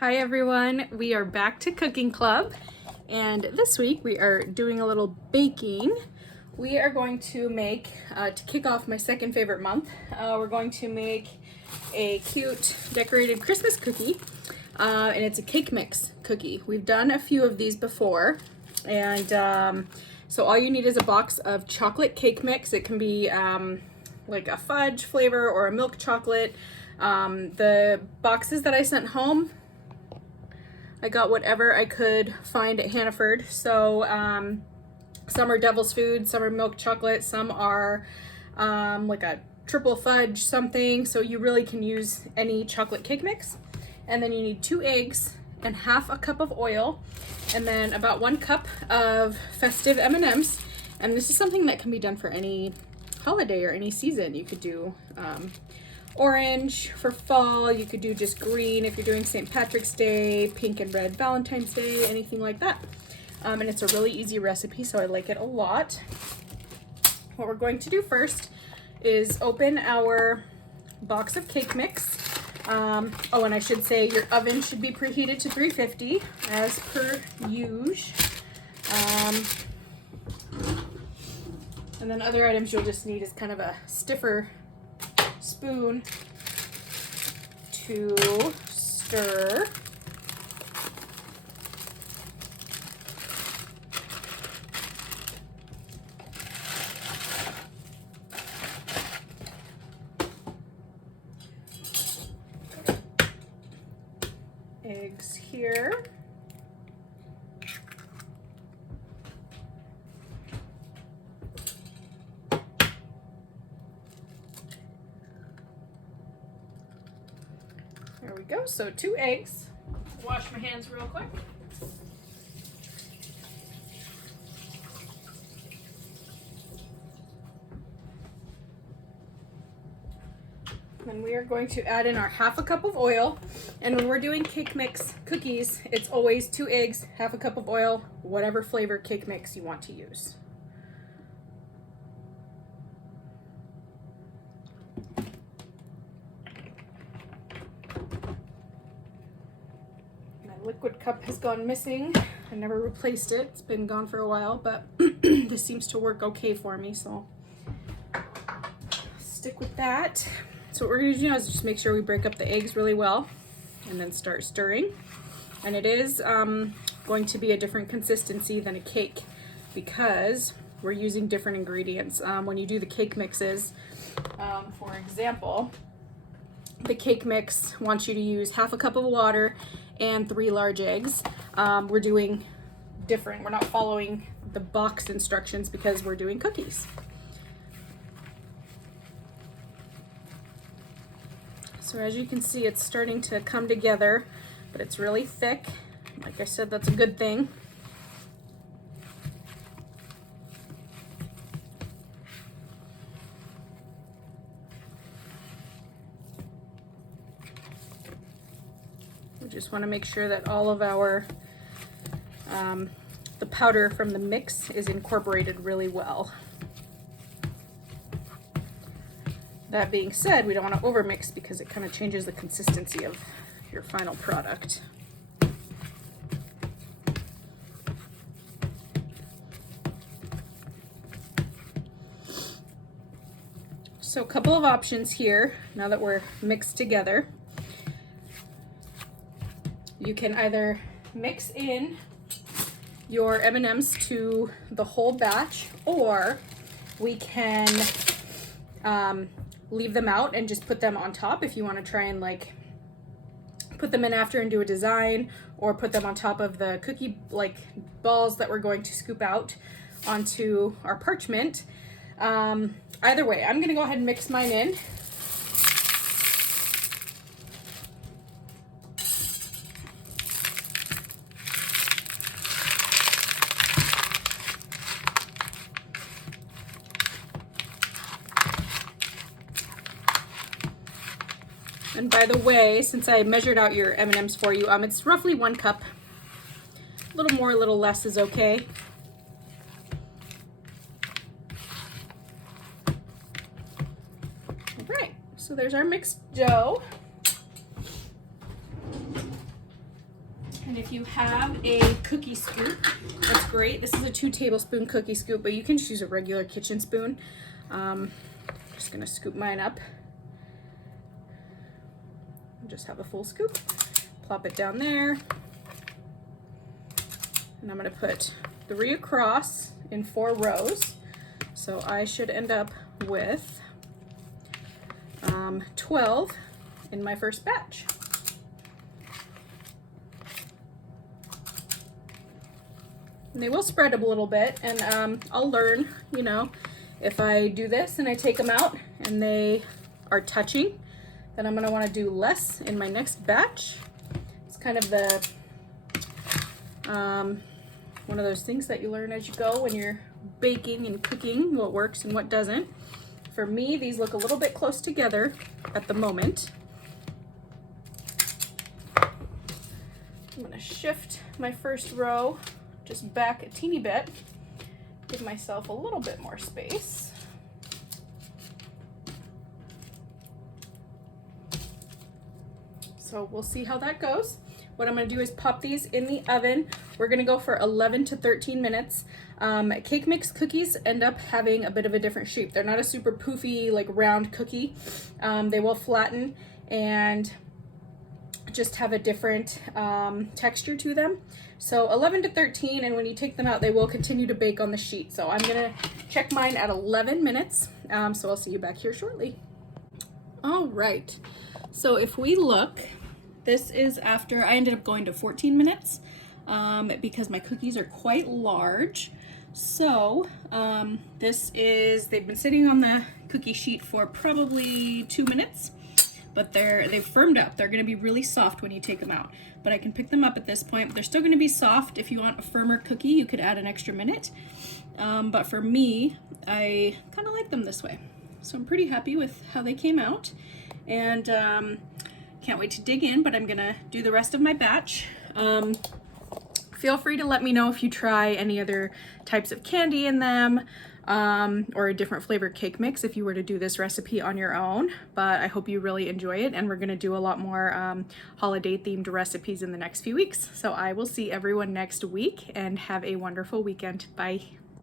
Hi everyone, we are back to Cooking Club, and this week we are doing a little baking. We are going to make, to kick off my second favorite month, we're going to make a cute decorated Christmas cookie, and it's a cake mix cookie. We've done a few of these before, and so all you need is a box of chocolate cake mix. It can be like a fudge flavor or a milk chocolate. The boxes that I sent home, I got whatever I could find at Hannaford. So some are devil's food, some are milk chocolate, some are like a triple fudge something. So you really can use any chocolate cake mix. And then you need 2 eggs and half a cup of oil, and then about 1 cup of festive M&Ms. And this is something that can be done for any holiday or any season. You could do orange for fall, you could do just green if you're doing St. Patrick's Day, pink and red Valentine's Day, anything like that. And it's a really easy recipe, so I like it a lot. What we're going to do first is open our box of cake mix. Oh, and I should say your oven should be preheated to 350 as per usual. And then other items you'll just need is kind of a stiffer spoon to stir. Eggs here. There we go, so 2 eggs. Wash my hands real quick. Then we are going to add in our half a cup of oil. And when we're doing cake mix cookies, it's always 2 eggs, half a cup of oil, whatever flavor cake mix you want to use. Liquid cup has gone missing. I never replaced it. It's been gone for a while, but this seems to work okay for me, so stick with that. So what we're going to do now is just make sure we break up the eggs really well and then start stirring. And it is going to be a different consistency than a cake because we're using different ingredients. When you do the cake mixes, for example, the cake mix wants you to use half a cup of water and 3 large eggs. We're doing different. We're not following the box instructions because we're doing cookies. So as you can see, it's starting to come together, but it's really thick. Like I said, that's a good thing. We just want to make sure that all of our the powder from the mix is incorporated really well. That being said, we don't want to overmix because it kind of changes the consistency of your final product. So a couple of options here now that we're mixed together. You can either mix in your M&Ms to the whole batch, or we can leave them out and just put them on top if you want to try and like put them in after and do a design, or put them on top of the cookie like balls that we're going to scoop out onto our parchment. Either way, I'm going to go ahead and mix mine in. And by the way, since I measured out your M&Ms for you, it's roughly 1 cup. A little more, a little less is okay. All right, so there's our mixed dough. And if you have a cookie scoop, that's great. This is a 2 tablespoon cookie scoop, but you can just use a regular kitchen spoon. Just gonna scoop mine up. Just have a full scoop. Plop it down there. And I'm gonna put 3 across in 4 rows. So I should end up with 12 in my first batch. And they will spread a little bit, and I'll learn, you know, if I do this and I take them out and they are touching, then I'm gonna wanna do less in my next batch. It's kind of the, one of those things that you learn as you go when you're baking and cooking, what works and what doesn't. For me, these look a little bit close together at the moment. I'm gonna shift my first row just back a teeny bit, give myself a little bit more space. So we'll see how that goes. What I'm gonna do is pop these in the oven. We're gonna go for 11 to 13 minutes. Cake mix cookies end up having a bit of a different shape. They're not a super poofy, like round cookie. They will flatten and just have a different texture to them. So 11 to 13, and when you take them out, they will continue to bake on the sheet. So I'm gonna check mine at 11 minutes. So I'll see you back here shortly. All right, so if we look, this is after I ended up going to 14 minutes because my cookies are quite large. So they've been sitting on the cookie sheet for probably 2 minutes, but they've firmed up. They're gonna be really soft when you take them out. But I can pick them up at this point. They're still gonna be soft. If you want a firmer cookie, you could add an extra minute. But for me, I kind of like them this way. So I'm pretty happy with how they came out. And can't wait to dig in, but I'm gonna do the rest of my batch. Feel free to let me know if you try any other types of candy in them, or a different flavored cake mix if you were to do this recipe on your own. But I hope you really enjoy it, and we're gonna do a lot more holiday themed recipes in the next few weeks. So I will see everyone next week, and have a wonderful weekend. Bye.